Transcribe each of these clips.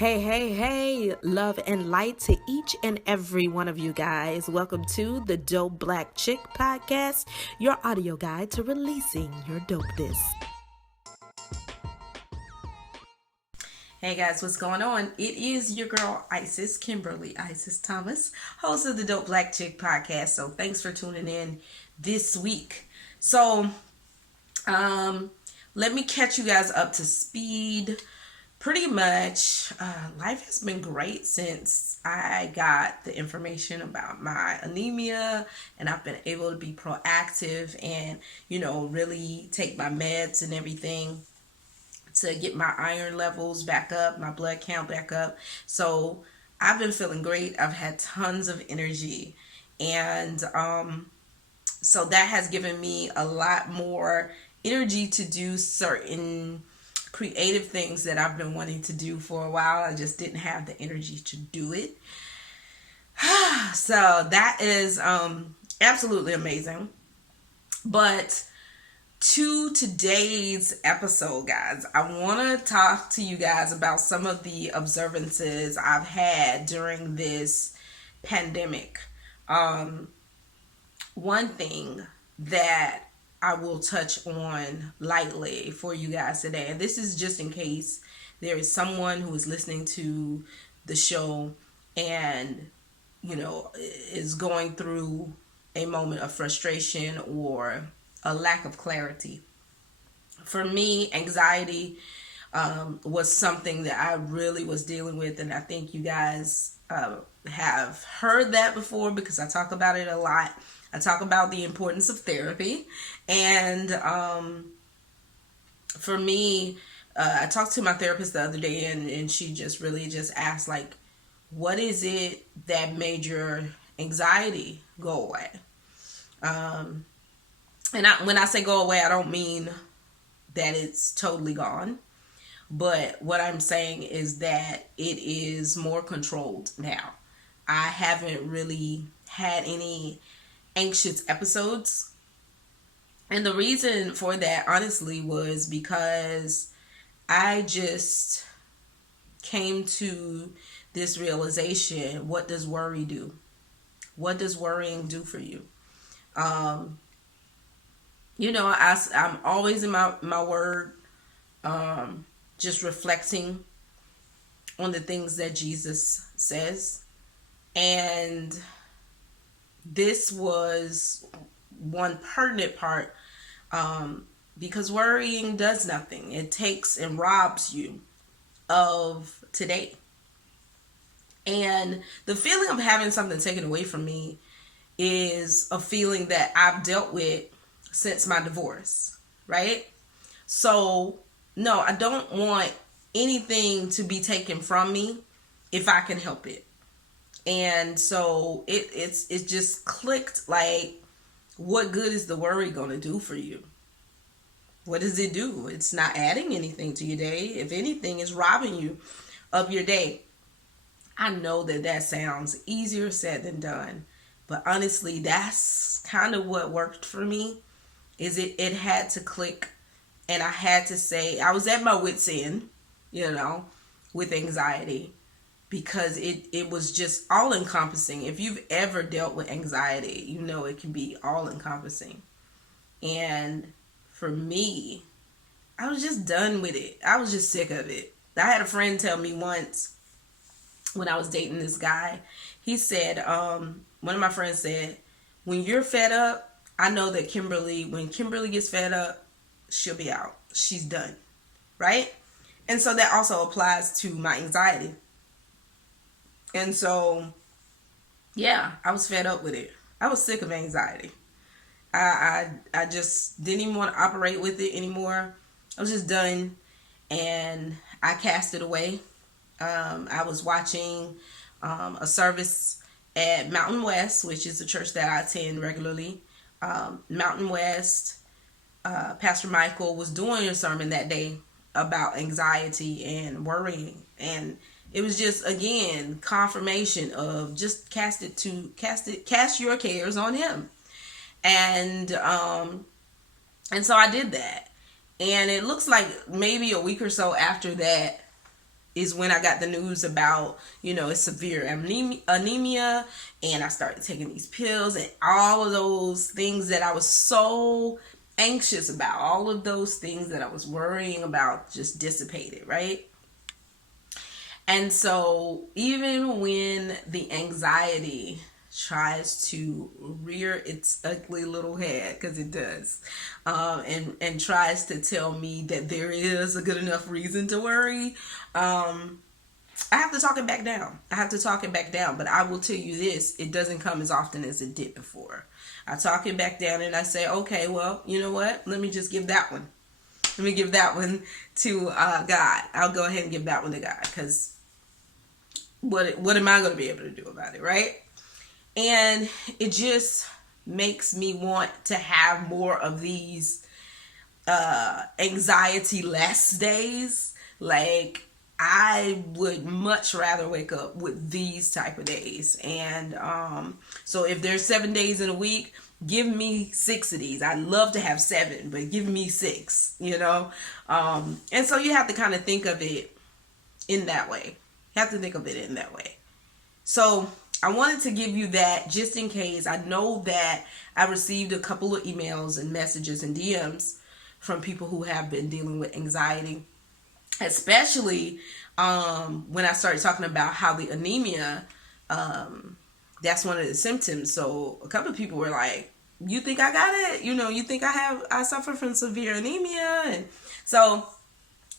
Hey, hey, hey, love and light to each and every one of you guys. Welcome to the Dope Black Chick Podcast, your audio guide to releasing your dopeness. Hey guys, what's going on? It is your girl Isis Thomas, host of the Dope Black Chick Podcast. So thanks for tuning in this week. So, let me catch you guys up to speed. Pretty much, life has been great since I got the information about my anemia, and I've been able to be proactive and, really take my meds and everything to get my iron levels back up, my blood count back up. So I've been feeling great. I've had tons of energy, and so that has given me a lot more energy to do certain creative things that I've been wanting to do for a while. I just didn't have the energy to do it. So that is absolutely amazing. But to today's episode, guys, I want to talk to you guys about some of the observances I've had during this pandemic. One thing that I will touch on lightly for you guys today, and this is just in case there is someone who is listening to the show and, is going through a moment of frustration or a lack of clarity. For me, anxiety was something that I really was dealing with, and I think you guys have heard that before because I talk about it a lot. I talk about the importance of therapy, and for me, I talked to my therapist the other day, and she just really just asked, like, what is it that made your anxiety go away? And when I say go away, I don't mean that it's totally gone, but what I'm saying is that it is more controlled now. I haven't really had any anxious episodes, and the reason for that honestly was because I just came to this realization: what does worry do? What does worrying do for you? I'm always in my word, just reflecting on the things that Jesus says, and this was one pertinent part, because worrying does nothing. It takes and robs you of today. And the feeling of having something taken away from me is a feeling that I've dealt with since my divorce, right? So, no, I don't want anything to be taken from me if I can help it. And so it just clicked, like, what good is the worry going to do for you? What does it do? It's not adding anything to your day. If anything, it's robbing you of your day. I know that sounds easier said than done, but honestly, that's kind of what worked for me. Is it had to click, and I had to say, I was at my wit's end, with anxiety, because it was just all encompassing. If you've ever dealt with anxiety, it can be all encompassing. And for me, I was just done with it. I was just sick of it. I had a friend tell me once when I was dating this guy, he said, one of my friends said, when you're fed up, I know that when Kimberly gets fed up, she'll be out. She's done. Right? And so that also applies to my anxiety. And so, yeah, I was fed up with it. I was sick of anxiety. I just didn't even want to operate with it anymore. I was just done, and I cast it away. I was watching a service at Mountain West, which is a church that I attend regularly. Mountain West, Pastor Michael was doing a sermon that day about anxiety and worrying, and it was just, again, confirmation of just cast your cares on him. And so I did that. And it looks like maybe a week or so after that, is when I got the news about, it's severe anemia, and I started taking these pills, and all of those things that I was so anxious about, all of those things that I was worrying about just dissipated, right? And so even when the anxiety tries to rear its ugly little head, because it does, and tries to tell me that there is a good enough reason to worry, I have to talk it back down. But I will tell you this, it doesn't come as often as it did before. I talk it back down and I say, okay, well, you know what? Let me just give that one. Let me give that one to God. I'll go ahead and give that one to God, because what am I going to be able to do about it, right? And it just makes me want to have more of these anxiety less days. Like, I would much rather wake up with these type of days. And so if there's 7 days in a week, give me 6 of these. I'd love to have 7, but give me 6, and so you have to kind of think of it in that way. So I wanted to give you that just in case. I know that I received a couple of emails and messages and DMs from people who have been dealing with anxiety, especially when I started talking about how the anemia, that's one of the symptoms. So a couple of people were like, you think I got it? You think I suffer from severe anemia? And so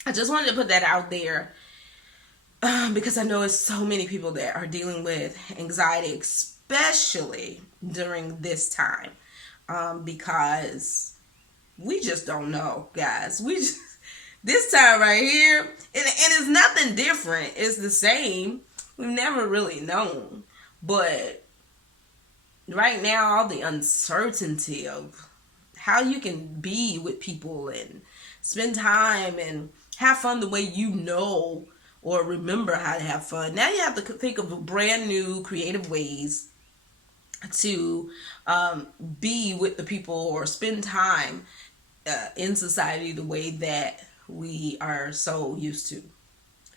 I just wanted to put that out there, because I know it's so many people that are dealing with anxiety, especially during this time, because we just don't know, guys. This time right here, and it's nothing different. It's the same. We've never really known. But right now, all the uncertainty of how you can be with people and spend time and have fun the way or remember how to have fun. Now you have to think of brand new creative ways to be with the people or spend time in society the way that we are so used to.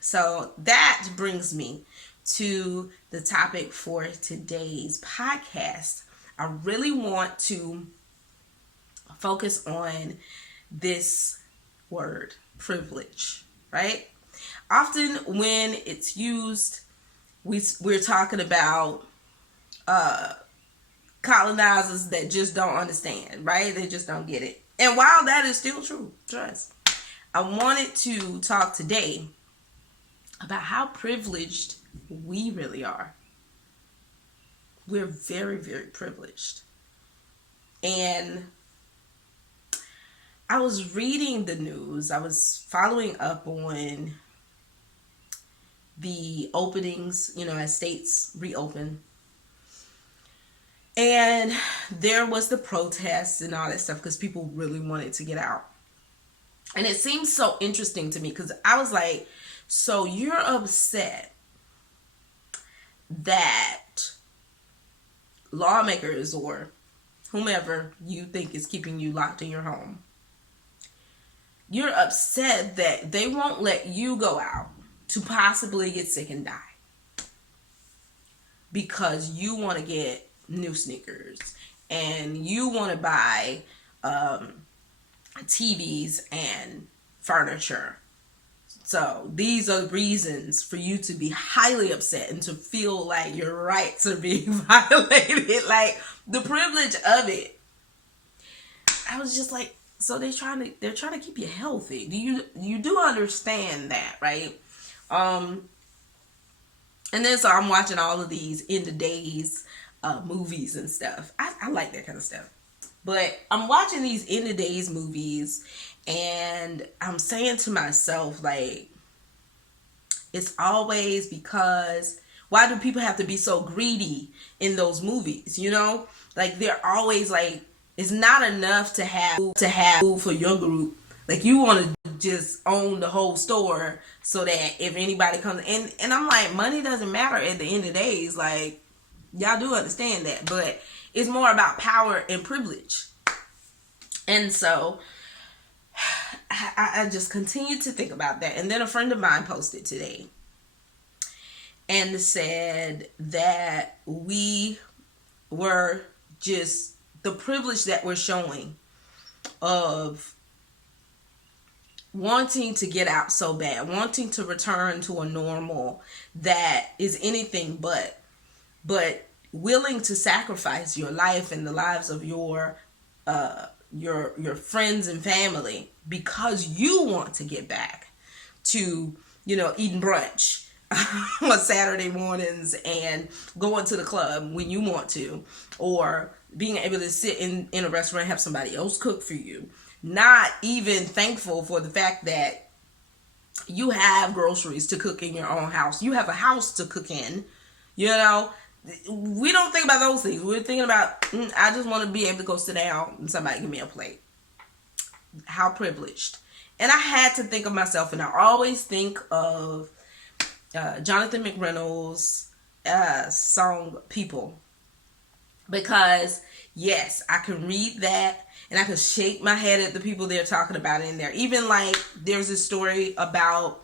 So that brings me to the topic for today's podcast. I really want to focus on this word, privilege, right? Often when it's used, we're talking about colonizers that just don't understand, right? They just don't get it. And while that is still true, trust, I wanted to talk today about how privileged we really are. We're very, very privileged. And I was reading the news. I was following up on the openings, as states reopen. And there was the protests and all that stuff because people really wanted to get out. And it seems so interesting to me because I was like, so you're upset that lawmakers or whomever you think is keeping you locked in your home, you're upset that they won't let you go out to possibly get sick and die because you want to get new sneakers and you want to buy TVs and furniture. So these are reasons for you to be highly upset and to feel like your rights are being violated, like the privilege of it. I was just like, so they're trying to keep you healthy. You do understand that, right? And then so I'm watching all of these end of days movies and stuff. I like that kind of stuff. But I'm watching these end of days movies and I'm saying to myself, like, it's always because why do people have to be so greedy in those movies? Like they're always like, it's not enough to have food for your group. Like you want to just own the whole store so that if anybody comes and I'm like, money doesn't matter at the end of the days. Like y'all do understand that, but it's more about power and privilege. And so I just continued to think about that. And then a friend of mine posted today and said that we were just, the privilege that we're showing of wanting to get out so bad, wanting to return to a normal that is anything but willing to sacrifice your life and the lives of your friends and family because you want to get back to, eating brunch on Saturday mornings and going to the club when you want to, or being able to sit in a restaurant and have somebody else cook for you. Not even thankful for the fact that you have groceries to cook in your own house. You have a house to cook in. We don't think about those things. We're thinking about, I just want to be able to go sit down and somebody give me a plate. How privileged. And I had to think of myself, and I always think of Jonathan McReynolds' song People, because yes, I can read that and I can shake my head at the people they're talking about in there. Even like there's a story about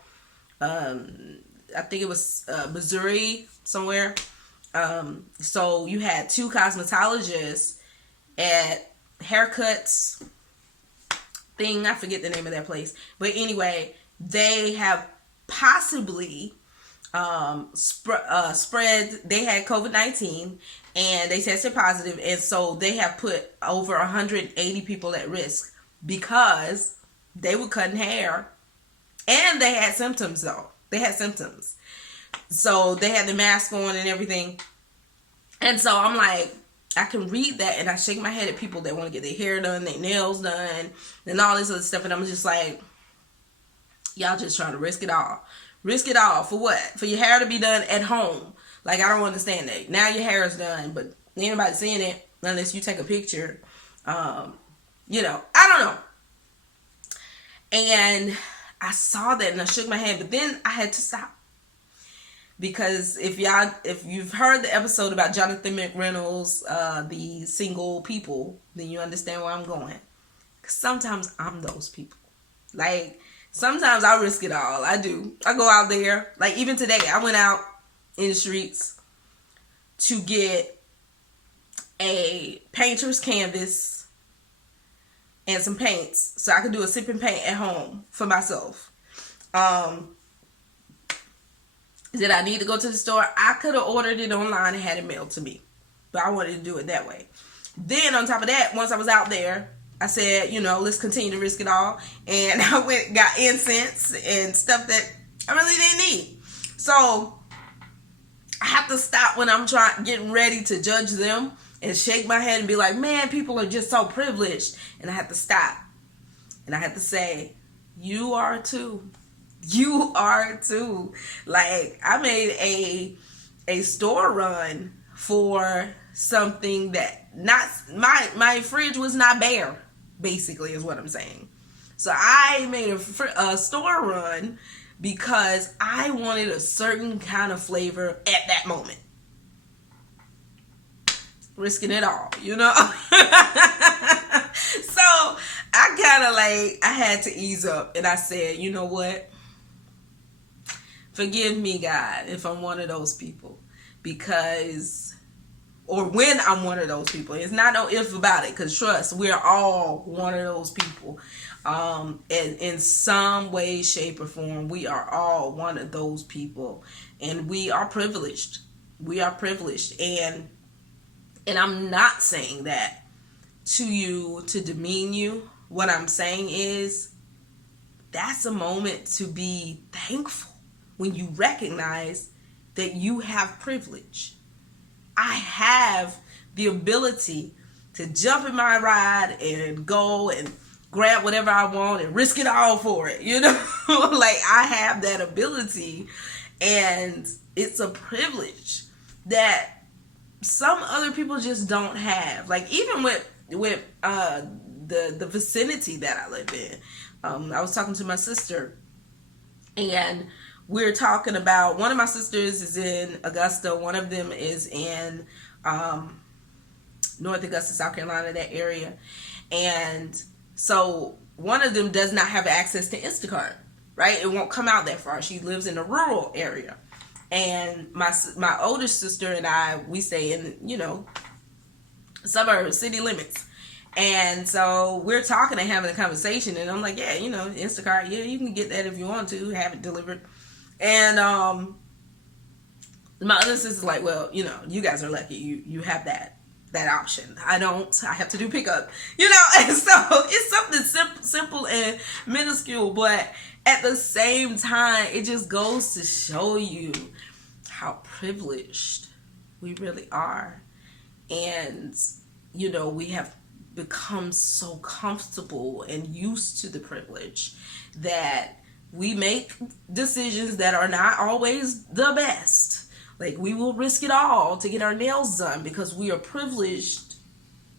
I think it was Missouri somewhere. So you had two cosmetologists at haircuts thing, I forget the name of that place, but anyway, they have possibly spread, they had COVID-19 and they tested positive, and so they have put over 180 people at risk because they were cutting hair and they had symptoms though. They had symptoms. So they had the mask on and everything. And so I'm like, I can read that and I shake my head at people that want to get their hair done, their nails done, and all this other stuff. And I'm just like, y'all just trying to risk it all. Risk it all for what? For your hair to be done at home. Like, I don't understand that. Now your hair is done, but anybody seeing it unless you take a picture. I don't know. And I saw that and I shook my head, but then I had to stop. Because if you've heard the episode about Jonathan McReynolds, the single people, then you understand where I'm going. Because sometimes I'm those people. Like, sometimes I risk it all. I do. I go out there. Like, even today, I went out in the streets to get a painter's canvas and some paints so I could do a sip and paint at home for myself. Did I need to go to the store? I could have ordered it online and had it mailed to me. But I wanted to do it that way. Then on top of that, once I was out there, I said, let's continue to risk it all. And I went got incense and stuff that I really didn't need. So I have to stop when I'm getting ready to judge them and shake my head and be like, man, people are just so privileged. And I have to stop. And I have to say, you are too. You are too. Like, I made a store run for something that not my fridge was not bare, basically is what I'm saying. So I made a store run because I wanted a certain kind of flavor at that moment. Risking it all, So I kind of I had to ease up and I said, you know what? Forgive me, God, if I'm one of those people. Or when I'm one of those people. It's not no if about it, because trust, we're all one of those people. In some way, shape, or form, we are all one of those people. And we are privileged. We are privileged. And I'm not saying that to you to demean you. What I'm saying is that's a moment to be thankful when you recognize that you have privilege. I have the ability to jump in my ride and go and grab whatever I want and risk it all for it, I have that ability, and it's a privilege that some other people just don't have. Like, even with the vicinity that I live in, I was talking to my sister, and we're talking about, one of my sisters is in Augusta, one of them is in North Augusta, South Carolina, that area. And so one of them does not have access to Instacart, right? It won't come out that far. She lives in a rural area. And my older sister and I, we stay in, suburbs, city limits. And so we're talking and having a conversation, and I'm like, yeah, Instacart, yeah, you can get that if you want to, have it delivered. And my other sister's like, well, you guys are lucky. You have that option. I don't. I have to do pickup. And so it's something simple and minuscule, but at the same time, it just goes to show you how privileged we really are. And, we have become so comfortable and used to the privilege that we make decisions that are not always the best. Like, we will risk it all to get our nails done because we are privileged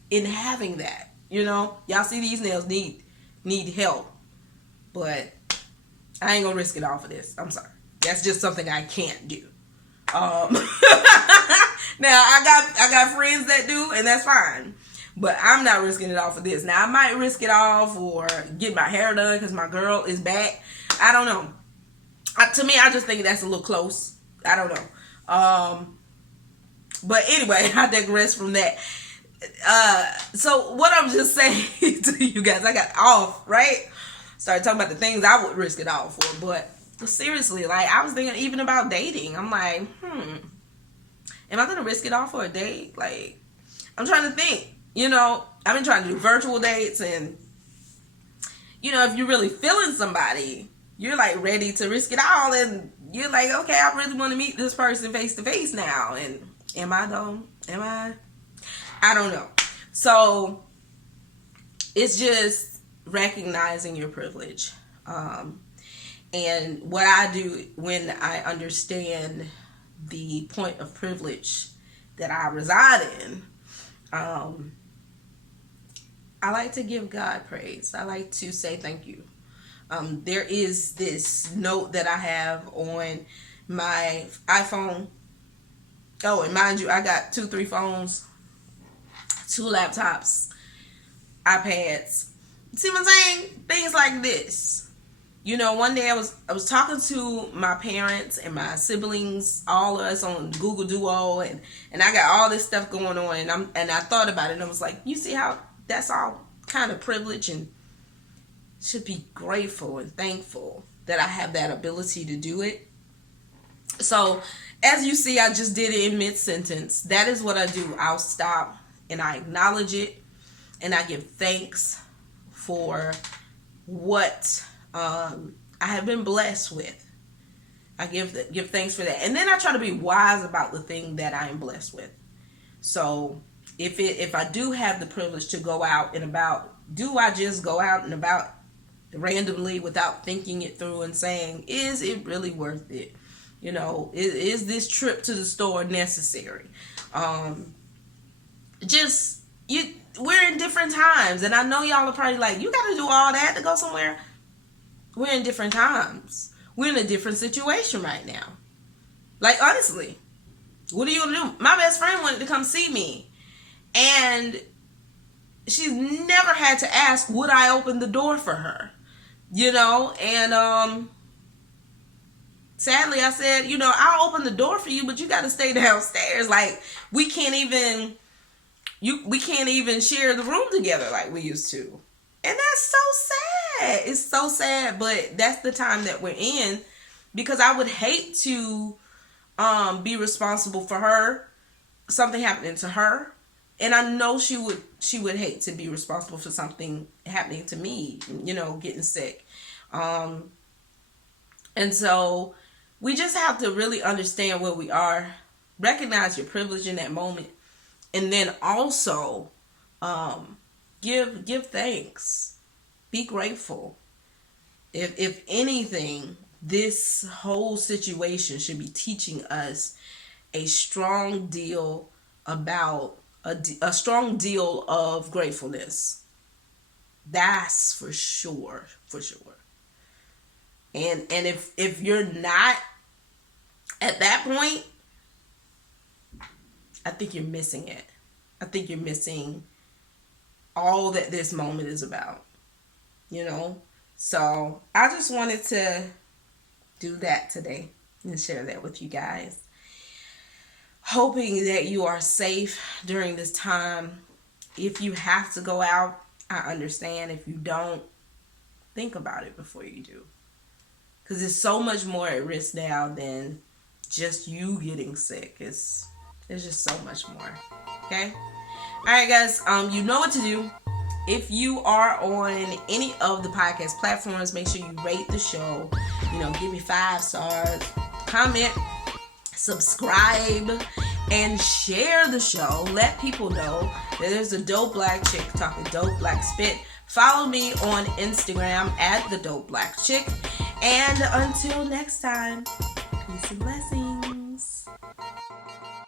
in having that. Y'all see these nails need help, but I ain't gonna risk it all for this. I'm sorry. That's just something I can't do. Now I got friends that do, and that's fine. But I'm not risking it all for this. Now, I might risk it all for get my hair done because my girl is back. I don't know. To me, I just think that's a little close. I don't know. But anyway, I digress from that. So what I'm just saying to you guys, I got off, right? Started talking about the things I would risk it all for. But seriously, like, I was thinking even about dating. I'm like, am I going to risk it all for a date? Like, I'm trying to think. I've been trying to do virtual dates, and if you're really feeling somebody, you're like ready to risk it all, and you're like, okay, I really want to meet this person face to face now. And am I though? I don't know. So it's just recognizing your privilege. And what I do when I understand the point of privilege that I reside in, I like to give God praise. I like to say thank you. There is this note that I have on my iPhone. Oh, and mind you, I got 2-3 phones, 2 laptops, iPads. See what I'm saying? Things like this. One day I was talking to my parents and my siblings, all of us on Google Duo, and I got all this stuff going on, and I thought about it, and I was like, you see how that's all kind of privilege, and should be grateful and thankful that I have that ability to do it. So as you see, I just did it in mid-sentence. That is what I do. I'll stop and I acknowledge it, and I give thanks for what I have been blessed with. I give thanks for that, and then I try to be wise about the thing that I am blessed with. So if I do have the privilege to go out and about, do I just go out and about randomly without thinking it through and saying, is it really worth it? Is this trip to the store necessary? We're in different times, and I know y'all are probably like, you got to do all that to go somewhere. We're in different times. We're in a different situation right now. Like, honestly, what are you going to do? My best friend wanted to come see me, and she's never had to ask, would I open the door for her? And sadly I said, I'll open the door for you, but you got to stay downstairs. Like, we can't even share the room together like we used to. And that's so sad. It's so sad, but that's the time that we're in, because I would hate to be responsible for her, something happening to her. And I know she would hate to be responsible for something happening to me, getting sick. And so we just have to really understand where we are, recognize your privilege in that moment, and then also give thanks. Be grateful. If anything, this whole situation should be teaching us a strong deal about a strong deal of gratefulness. That's for sure. And if you're not at that point, I think you're missing it. I think you're missing all that this moment is about. you know. So I just wanted to do that today and share that with you guys. Hoping that you are safe during this time. If you have to go out, I understand. If you don't, think about it before you do. Because it's so much more at risk now than just you getting sick. It's just so much more. Okay? Alright guys, you know what to do. If you are on any of the podcast platforms, make sure you rate the show. You know, give me 5 stars. Comment, subscribe, and share the show. Let people know that there's a dope black chick talking dope black spit. Follow me on Instagram at the dope black chick. And until next time, peace and blessings.